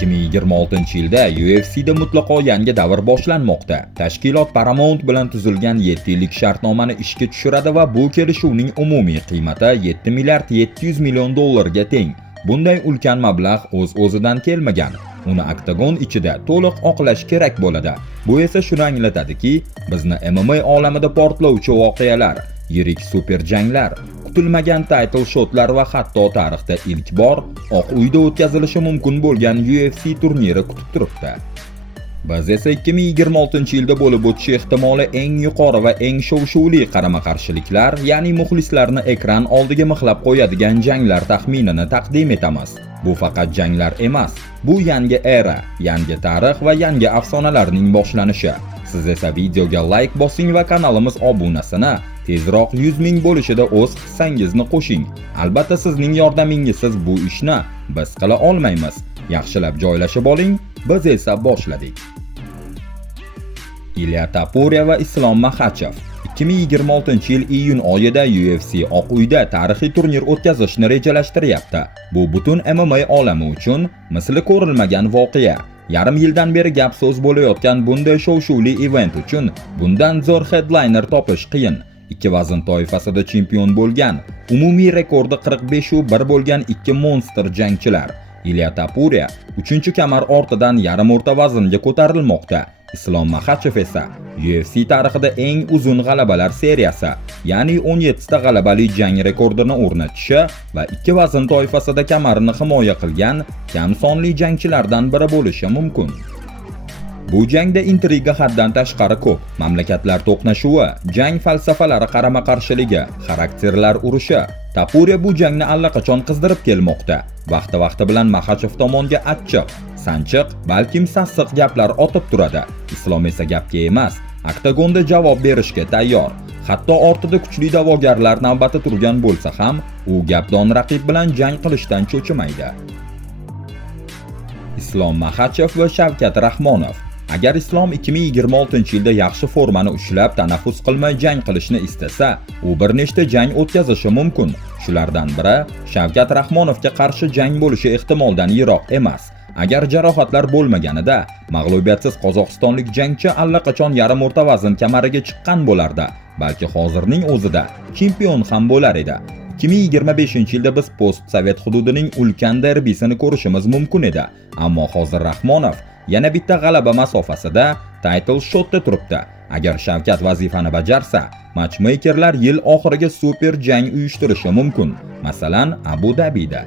2026-yilda UFC'da mutlaqo yangi davr boshlanmoqda. Tashkilot Paramount bilan tuzilgan 7 yillik shartnomani ishga tushiradi va bu kelishuvning umumiy qiymati 7 milliard 700 million dollarga teng. Bunday ulkan mablag' o'z-o'zidan kelmagan. Uni oktagon ichida to'liq oqlash kerak bo'ladi. Bu esa shuni anglatadiki, bizni MMA olamida portlovchi voqealar, yirik super janglar, kutilmagan title shotlar va hatto tarixda ilk bor Oq uyda o'tkazilishi mumkin bo'lgan UFC turniri kutib turibdi. Biz esa 2026-yilda bo'lib o'tishi ehtimoli eng yuqori va eng shov-shuvli qarama-qarshiliklar, ya'ni muxlislarni ekran oldiga mixlab qo'yadigan janglar taxminini taqdim etamiz. Bu faqat janglar emas, bu yangi era, yangi tarix va yangi afsonalarning boshlanishi. Siz esa videoga like bosing va kanalimiz obunasini tezroq 100 ming bo'lishida o'z hissangizni qo'shing. Albatta sizning yordamingizsiz bu ishni biz qila olmaymiz. Yaxshilab joylashib oling, biz esa boshladik. Ilya Topuria va Islom Makhachev 2026-yil iyun oyida UFC Oq uyda tarixiy turnir o'tkazishni rejalashtiryapti. Bu butun MMA olami uchun misli ko'rilmagan voqea. Yarim yildan beri gap so'z bo'layotgan bunday shov-shuvli event uchun bundan zo'r headliner topish qiyin. Ikki vazn toifasida chempion bo'lgan, umumiy rekordi 45-1 bo'lgan ikki monster jangchilar. Ilya Topuria 3-kamar ortidan yarim o'rta vaznga ko'tarilmoqda. Islom Makhachev esa UFC tarixida eng uzun g'alabalar seriyasi, ya'ni 17 ta g'alabali jang rekordini o'rnatishi va ikki vazn toifasida kamarini himoya qilgan kam sonli jangchilardan biri bo'lishi mumkin. Bu jangda intriga haddan tashqari ko'p. Mamlakatlar to'qnashuvi, jang falsafalari qarama-qarshiligi, xarakterlar urushi. Topuria bu jangni allaqachon qizdirib kelmoqda. Vaqti bilan Makhachev tomonga achchiq, sanchiq, balkim sassiq gaplar otib turadi. Islom esa gapga emas, oktagonda javob berishga tayyor. Hatto ortida kuchli da'vogarlar navbati turgan bo'lsa ham, u gapdon raqib bilan jang qilishdan cho'chimaydi. Islom Makhachev va Shavkat Rahmonov. Agar Islom 2026-yilda yaxshi formani ushlab, tanaffus qilmay jang qilishni istasa, u bir nechta jang o'tkazishi mumkin. Shulardan biri Shavkat Rahmonovga qarshi jang bo'lishi ehtimoldan yiroq emas. Agar jarohatlar bo'lmaganida, mag'lubiyatsiz qozog'istonlik jangchi allaqachon yarim o'rta vazn kamariga chiqqan bo'lardi. Balki hozirning o'zida chempion ham bo'lar edi. 2025-yilda biz post-sovet hududining ulkan derbisini ko'rishimiz mumkin edi. Ammo hozir Rahmonov yana bitta g'alaba masofasida title shotda turibdi. Agar Shavkat vazifani bajarsa, matchmakerlar yil oxiriga super jang uyushtirishi mumkin. Masalan, Abu Dabida.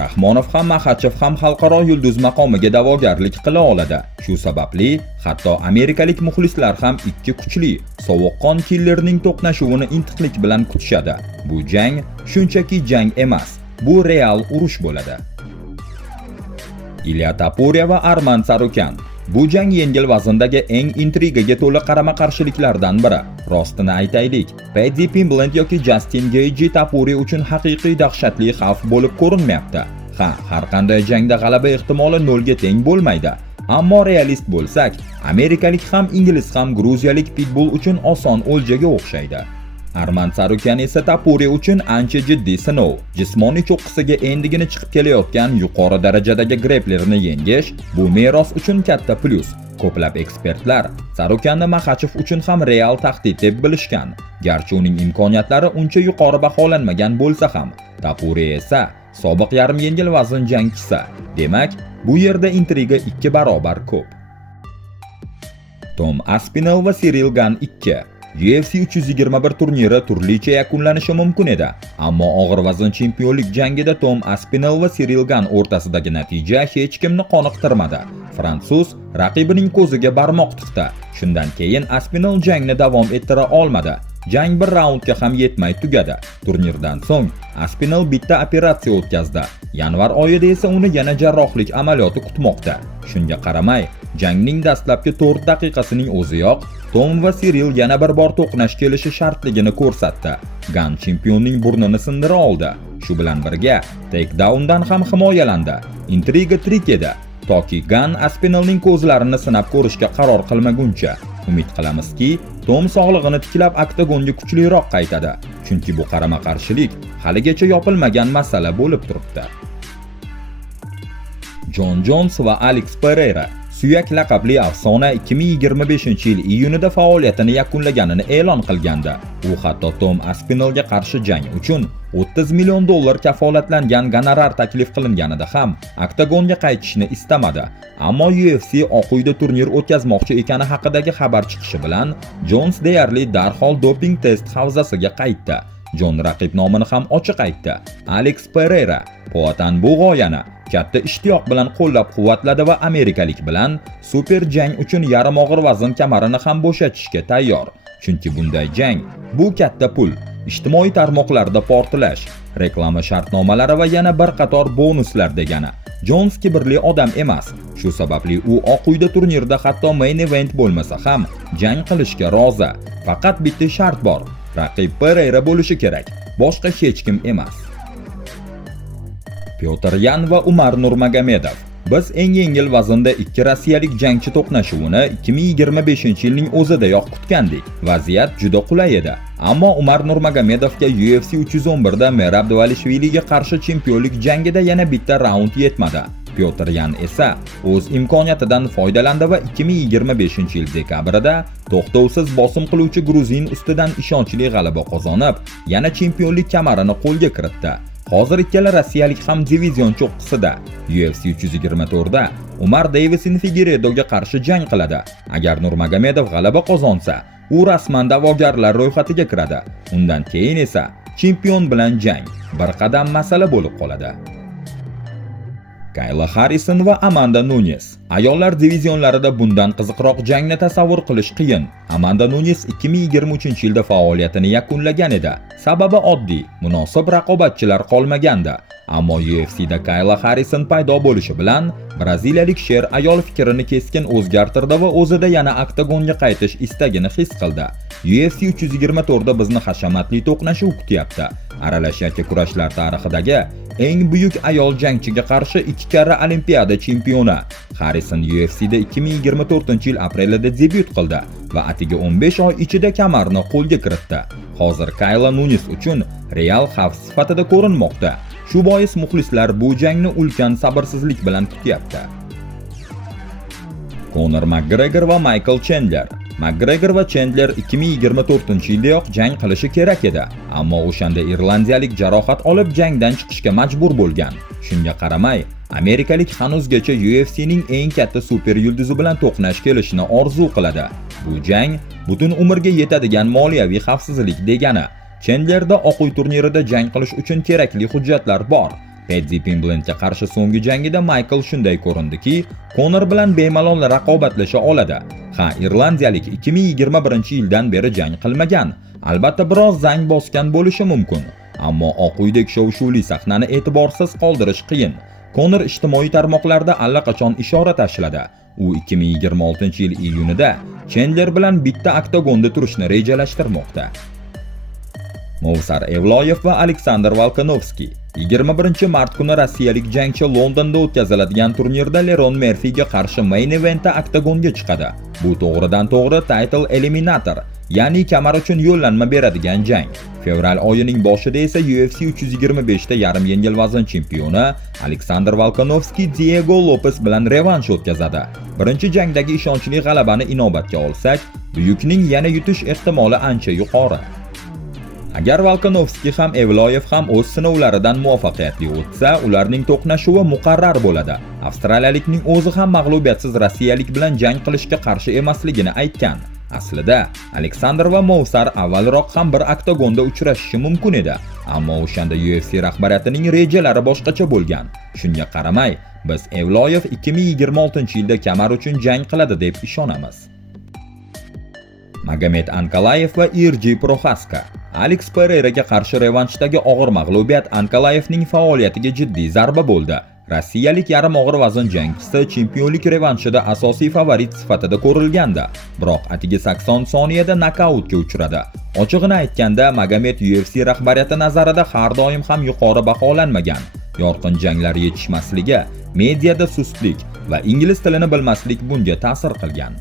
Rahmonov ham Makhachev ham xalqaro yulduz maqomiga da'vogarlik qila oladi. Shu sababli hatto amerikalik muxlislar ham ikki kuchli, sovuqqon killerning to'qnashuvini intiqlik bilan kutishadi. Bu jang shunchaki jang emas, bu real urush bo'ladi. Ilya Topuria va Arman Tsarukyan. Bu jang yengil vazndagi eng intrigaga to'la qarama-qarshiliklardan biri. Rostini aytaylik, Paddy Pimblett yoki Justin Gaethje Topuria uchun haqiqiy dahshatli xavf bo'lib ko'rinmayapti. Har qanday jangda g'alaba ehtimoli 0 ga teng bo'lmaydi. Ammo realist bo'lsak, amerikalik ham ingliz ham gruziyalik Pitbull uchun oson o'ljaga o'xshaydi. Arman Tsarukyan esa Topuria uchun ancha jiddiy sinov. Jismoniy cho'qqisiga endigina chiqib kelayotgan yuqori darajadagi grapplerni yengish bu meros uchun katta plyus. Ko'plab ekspertlar Tsarukyanni Makhachev uchun ham real tahdid deb bilishgan. Garchi uning imkoniyatlari uncha yuqori baholanmagan bo'lsa ham, Topuria esa sobiq yarim yengil vazn jangchisi. Demak, bu yerda intriga 2 barobar ko'p. Tom Aspinall va Ciryl Gane 2. UFC 321 turniri turlicha yakunlanishi mumkin edi. Ammo og'ir vazn chempionlik jangida Tom Aspinall va Ciryl Gane o'rtasidagi natija hech kimni qoniqtirmadi. Fransuz raqibining ko'ziga barmoq tiqdi. Shundan keyin Aspinall jangni davom ettira olmadi. Jang bir raundga ham yetmay tugadi. Turnirdan so'ng Aspinall bitta operatsiya o'tkazdi. Yanvar oyida esa uni yana jarrohlik amaliyoti kutmoqda. Shunga qaramay, jangning dastlabki 4 daqiqasining o'ziyoq Tom va Ciryl yana bir bor to'qnash kelishi shartligini ko'rsatdi. Gane chempionning burnini sindira oldi. Shu bilan birga takedowndan ham himoyalandi. Intriga trik edi. Toki Gane Aspinallning ko'zlarini sinab ko'rishga qaror qilmaguncha. Umid qilamizki, Tom sog'lig'ini tiklab oktagonga kuchliroq qaytadi. Chunki bu qarama-qarshilik haligacha yopilmagan masala bo'lib turibdi. Jon Jones va Alex Pereira suyak laqabli afsona 2025-yil iyunida faoliyatini yakunlaganini e'lon qilgandi. U hatto Tom Aspinallga qarshi jang uchun $30 million kafolatlangan gonorar taklif qilinganida ham oktagonga qaytishni istamadi. Ammo UFC Oq uyda turnir o'tkazmoqchi ekani haqidagi xabar chiqishi bilan Jones deyarli darhol doping test havzasiga qaytdi. Jon raqib nomini ham ochiq aytdi. Alex Pereira Poatan bu g'oyani katta ishtiyoq bilan qo'llab-quvvatladi va amerikalik bilan super jang uchun yarim og'ir vazn kamarini ham bo'shatishga tayyor. Chunki bunday jang bu katta pul, ijtimoiy tarmoqlarda portlash, reklama shartnomalari va yana bir qator bonuslar degani. Jones kibrli odam emas. Shu sababli u Oq uyda turnirda hatto main event bo'lmasa ham jang qilishga rozi. Faqat bitta shart bor. Raqib Pereira bo'lishi kerak, boshqa hech kim emas. Pyotr Yan va Umar Nurmagomedov. Biz eng yengil vaznda ikki rossiyalik jangchi to'qnashuvini 2025-yilning o'zidayoq kutgandik. Vaziyat juda qulay edi. Ammo Umar Nurmagomedovga UFC 311 da Merab Dvalishviliga qarshi chempionlik jangida yana bitta raund yetmadi. Pyotr Yan esa o'z imkoniyatidan foydalandi va 2025-yil dekabrida to'xtovsiz bosim qiluvchi gruzin ustidan ishonchli g'alaba qozonib, yana chempionlik kamarini qo'lga kiritdi. Hozir ikkala rossiyalik ham divizion cho'qqisida. UFC 324 da Umar Davison Figueiredoga qarshi jang qiladi. Agar Nurmagomedov g'alaba qozonsa, u rasman da'vogarlar ro'yxatiga kiradi. Undan keyin esa chempion bilan jang bir qadam masala bo'lib qoladi. Kayla Harrison va Amanda Nunes. Ayollar divizionlarida bundan qiziqroq jangni tasavvur qilish qiyin. Amanda Nunes 2023-yilda faoliyatini yakunlagan edi. Sababi oddiy, munosib raqobatchilar qolmagandi. Ammo UFCda Kayla Harrison paydo bo'lishi bilan braziliyalik sher ayol fikrini keskin o'zgartirdi va o'zida yana oktagonga qaytish istagini his qildi. UFC 324 da bizni hashamatli to'qnashuv kutyapti. Aralash yakka kurashlar tarixidagi eng buyuk ayol jangchiga qarshi 2 karra Olimpiada chempioni. Harrison UFCda 2024-yil aprelida debyut qildi va atigi 15 oy ichida kamarni qo'lga kiritdi. Hozir Kayla Nunes uchun real xavf sifatida ko'rinmoqda. Shu bois muxlislar bu jangni ulkan sabrsizlik bilan kutyapti. Conor McGregor va Michael Chandler. McGregor va Chandler 2024-yildayoq jang qilishi kerak edi, ammo o'shanda irlandiyalik jarohat olib jangdan chiqishga majbur bo'lgan. Shunga qaramay, amerikalik hanuzgacha UFCning eng katta super yulduzi bilan to'qnash kelishni orzu qiladi. Bu jang butun umrga yetadigan moliyaviy xavfsizlik degani. Chandlerda Oq uy turnirida jang qilish uchun kerakli hujjatlar bor. Paddy Pimblendga qarshi so'nggi jangida Michael shunday ko'rindiki, Conor bilan bemalol raqobatlasha oladi. Ha, irlandiyalik 2021-yildan beri jang qilmagan. Albatta biroz zang bosgan bo'lishi mumkin, ammo Oq uydek shov-shuvli sahnani e'tiborsiz qoldirish qiyin. Conor ijtimoiy tarmoqlarda allaqachon ishora tashladi. U 2026-yil iyunida Chandler bilan bitta oktagonda turishni rejalashtirmoqda. Movsar Evloyev va Aleksandr Volkanovski. 21-mart kuni rossiyalik jangchi Londonda o'tkaziladigan turnirda Leron Murphyga qarshi main eventda oktagonga chiqadi. Bu to'g'ridan-to'g'ri title eliminator, ya'ni kamar uchun yo'llanma beradigan jang. Fevral oyining boshida esa UFC 325 da yarim yengil vazn chempioni Aleksandr Volkanovski Diego Lopes bilan revansh o'tkazadi. Birinchi jangdagi ishonchli g'alabani inobatga olsak, buyukning yana yutish ehtimoli ancha yuqori. Agar Volkanovski ham Evloyev ham o'z sinovlaridan muvaffaqiyatli o'tsa, ularning to'qnashuvi muqarrar bo'ladi. Avstraliyalikning o'zi ham mag'lubiyatsiz rossiyalik bilan jang qilishga qarshi emasligini aytgan. Aslida Aleksandr va Movsar avvalroq ham bir oktagonda uchrashishi mumkin edi, ammo o'shanda UFC rahbariyatining rejalari boshqacha bo'lgan. Shunga qaramay, biz Evloyev 2026-yilda kamar uchun jang qiladi deb ishonamiz. Magomed Ankalayev va Irji Proxaska. Alex Pereiraga qarshi revanshdagi og'ir mag'lubiyat Ankalayevning faoliyatiga jiddiy zarba bo'ldi. Rossiyalik yarim og'ir vazn jangchisi chempionlik revanshida asosiy favorit sifatida ko'rilgandi, biroq atigi 80 soniyada nokautga uchradi. Ochig'ini aytganda, Magomed UFC rahbariyati nazarida har doim ham yuqori baholanmagan. Yorqin janglar yetishmasligi, mediada sustlik va ingliz tilini bilmaslik bunga ta'sir qilgan.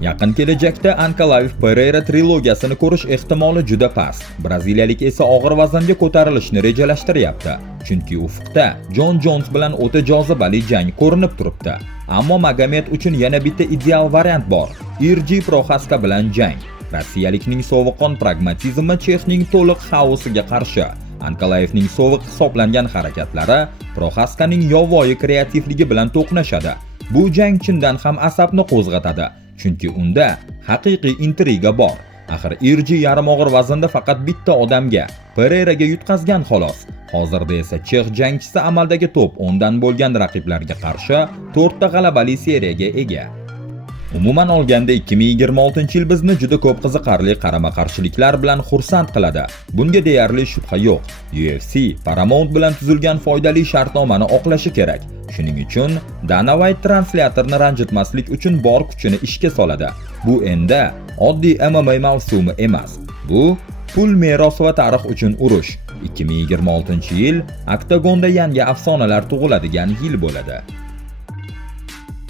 Yaqin kelajakda Ankalaev Pereira trilogiyasini ko'rish ehtimoli juda past. Braziliyalik esa og'ir vaznga ko'tarilishni rejalashtiryapti. Chunki ufqda Jon Jons bilan o'ta jozibali jang ko'rinib turibdi. Ammo Magomed uchun yana bitta ideal variant bor. Irji Proxaska bilan jang. Rossiyalikning sovuqqon pragmatizmi Chexning to'liq xaosiga qarshi. Ankalaevning sovuq hisoblangan harakatlari Proxaskaning yovvoyi kreativligi bilan to'qnashadi. Bu jang chindan ham asabni qo'zg'atadi. Chunki unda haqiqiy intriga bor. Axir Irji yarim og'ir vaznda faqat bitta odamga, Pereiraga yutqazgan xolos. Hozirda esa Chex jangchisi amaldagi top 10 dan bo'lgan raqiblarga qarshi 4 ta g'alabali seriyaga ega. Umuman olganda 2026-yil bizni juda ko'p qiziqarli qarama-qarshiliklar bilan xursand qiladi. Bunga deyarli shubha yo'q. UFC Paramount bilan tuzilgan foydali shartnomani oqlashi kerak. Shuning uchun Dana White translyatorni ranjitmaslik uchun bor kuchini ishga soladi. Bu endi oddiy MMA mavsumi emas. Bu pul, meros va tarix uchun urush. 2026-yil oktagonda yangi afsonalar tug'iladigan yil bo'ladi.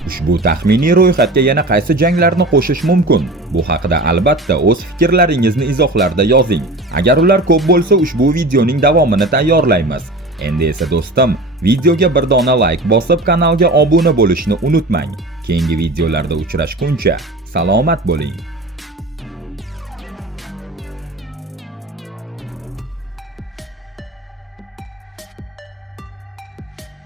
Ushbu taxminiy ro'yxatga yana qaysi janglarni qo'shish mumkin? Bu haqida albatta o'z fikrlaringizni izohlarda yozing. Agar ular ko'p bo'lsa, ushbu videoning davomini tayyorlaymiz. Endi esa do'stim, videoga bir dona like bosib, kanalga obuna bo'lishni unutmang. Keyingi videolarda uchrashguncha salomat bo'ling.